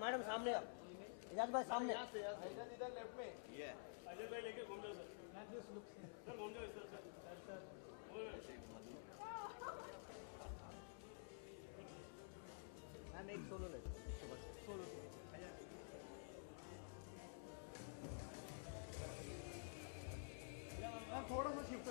Madam सामने इजाज भाई सामने इधर लेफ्ट में ये अजय भाई लेके घूम जाओ सर घूम जाओ सर मैम एक सोलो ले सोलो मैम थोड़ा सा शिफ्ट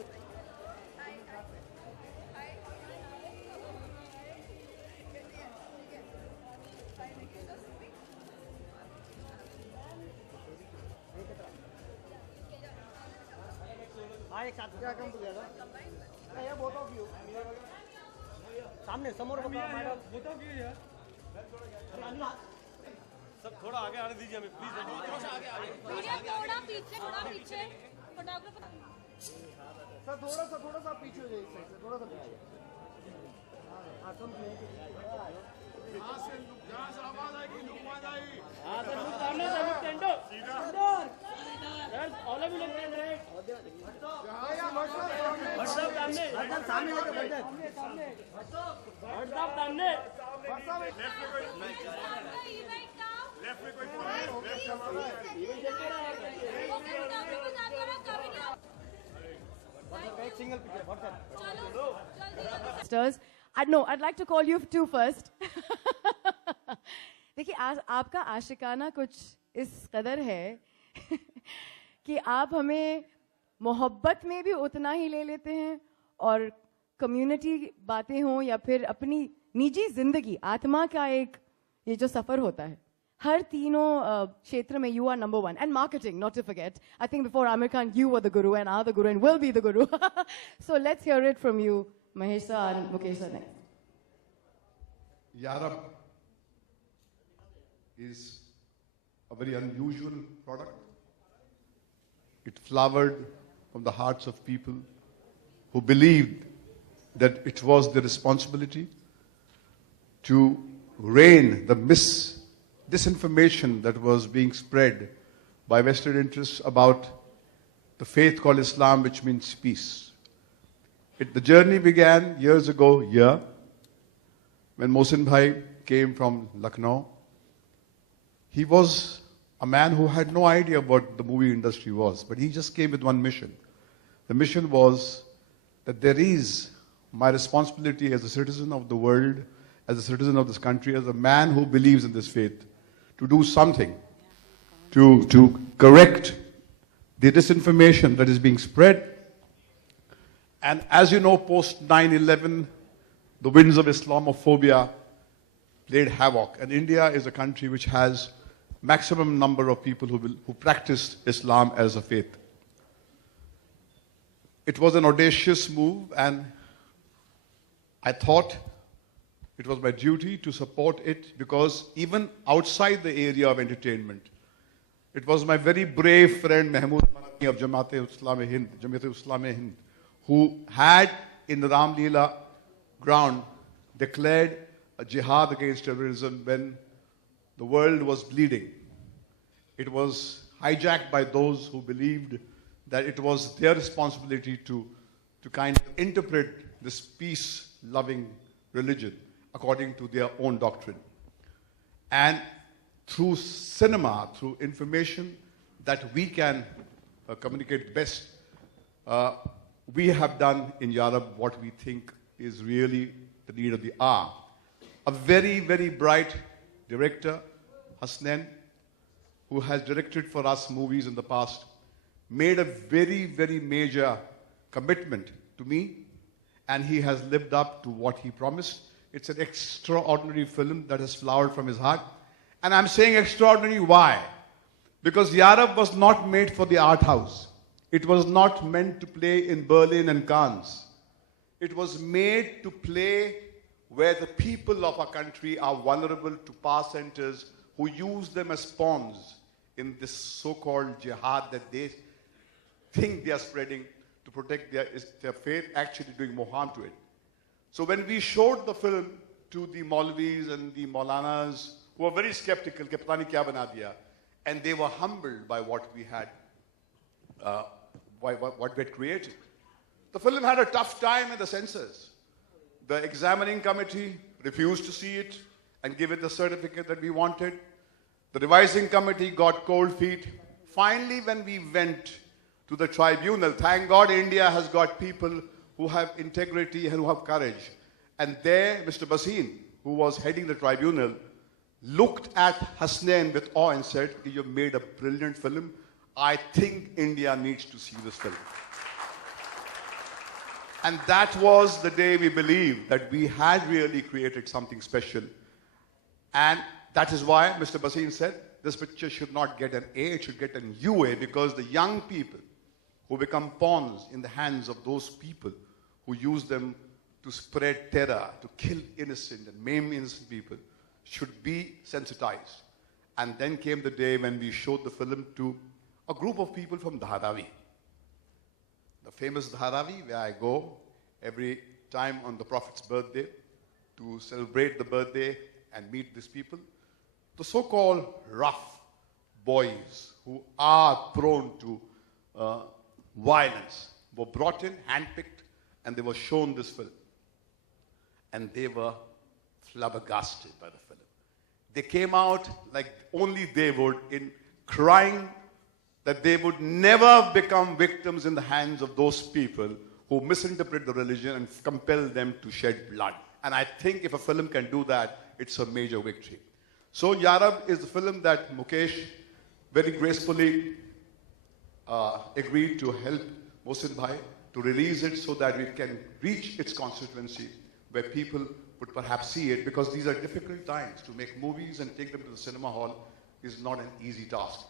एक साथ क्या कम टुगेदर ये बोथ ऑफ यू सामने समोर बोथ ऑफ यू यार सब थोड़ा आगे आने दीजिए हमें प्लीज थोड़ा सा आगे थोड़ा पीछे फोटोग्राफर सर थोड़ा सा पीछे हो जाइए इस साइड से थोड़ा सा पीछे हां तुम यहां से आवाज आएगी नुकमान आएगी हां सर लुक सामने से लुक टेंडो सीधा sir all of you look right WhatsApp सामने सामने लेके बैठ जा व्हाट्सएप सामने लेफ्ट में कोई एक single picture WhatsApp I'd like to call you two first. देखिए आज आपका आशिकाना कुछ इस कदर है कि आप हमें मोहब्बत में भी उतना ही ले लेते हैं और कम्युनिटी बातें हों या फिर अपनी निजी जिंदगी आत्मा का एक ये जो सफर होता है हर तीनों क्षेत्र में you are number one and marketing not to forget. I think before Aamir Khan you were the guru and are the guru and will be the guru. So let's hear it from you, Mahesh sir and Mukesh sir next. Yarab is a very unusual product. It flowered from the hearts of people who believed that it was their responsibility to rein the disinformation that was being spread by vested interests about the faith called Islam, which means peace. The journey began years ago here, when Mohsin Bhai came from Lucknow. He was a man who had no idea what the movie industry was, but he just came with one mission. The mission was that there is my responsibility as a citizen of the world, as a citizen of this country, as a man who believes in this faith, to do something to correct the disinformation that is being spread. And as you know, post 9/11, the winds of Islamophobia played havoc. And India is a country which has maximum number of people who practice Islam as a faith. It was an audacious move, and I thought it was my duty to support it, because even outside the area of entertainment, it was my very brave friend Mahmood Manani of Jamiat-e-Islam-e Hind, who had in the Ram Leela ground declared a jihad against terrorism when the world was bleeding. It was hijacked by those who believed that it was their responsibility to kind of interpret this peace-loving religion according to their own doctrine. And through cinema, through information that we can communicate best, we have done in Yarab what we think is really the need of the hour. A very, very bright director, Hasnain, who has directed for us movies in the past, made a very, very major commitment to me, and he has lived up to what he promised. It's an extraordinary film that has flowered from his heart. And I'm saying extraordinary, why? Because Yarab was not made for the art house. It was not meant to play in Berlin and Cannes. It was made to play where the people of our country are vulnerable to power centers who use them as pawns in this so-called jihad that they think they are spreading to protect their faith, actually doing more harm to it. So when we showed the film to the Maulvis and the Maulanas, who were very skeptical, and they were humbled by what we had what we had created. The film had a tough time in the censors. The examining committee refused to see it and give it the certificate that we wanted. The revising committee got cold feet. Finally, when we went to the tribunal, thank God India has got people who have integrity and who have courage. And there, Mr. Bhasin, who was heading the tribunal, looked at Hasnain with awe and said, "You've made a brilliant film. I think India needs to see this film." And that was the day we believed that we had really created something special. And that is why Mr. Bhasin said, this picture should not get an A, it should get an UA, because the young people who become pawns in the hands of those people who use them to spread terror, to kill innocent and maim innocent people, should be sensitized. And then came the day when we showed the film to a group of people from Dharavi. The famous Dharavi, where I go every time on the Prophet's birthday to celebrate the birthday and meet these people. The so-called rough boys who are prone to violence were brought in, handpicked, and they were shown this film. And they were flabbergasted by the film. They came out like only they would, in crying that they would never become victims in the hands of those people who misinterpret the religion and compel them to shed blood. And I think if a film can do that, it's a major victory. So Yarab is the film that Mukesh very gracefully agreed to help Mohsin Bhai to release it so that it can reach its constituency where people would perhaps see it, because these are difficult times. To make movies and take them to the cinema hall is not an easy task.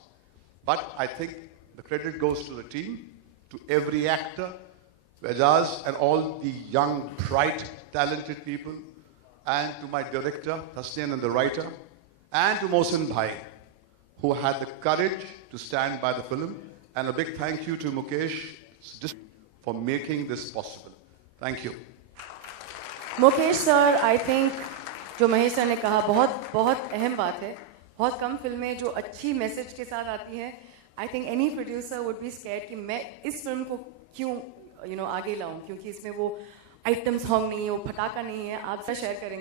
But I think the credit goes to the team, to every actor, Vajaz, and all the young, bright, talented people, and to my director, Hasnain, and the writer, and to Mohsin Bhai, who had the courage to stand by the film. And a big thank you to Mukesh for making this possible. Thank you. Mukesh sir, I think जो Mahesh sir ने कहा बहुत बहुत अहम बात है. बहुत कम फिल्में जो अच्छी मैसेज के साथ आती हैं. I think any producer would be scared कि मैं इस फिल्म को क्यों आगे लाऊं, क्योंकि इसमें वो आइटम सॉन्ग नहीं है, वो फटाका नहीं है. आप सर शेयर करेंगे.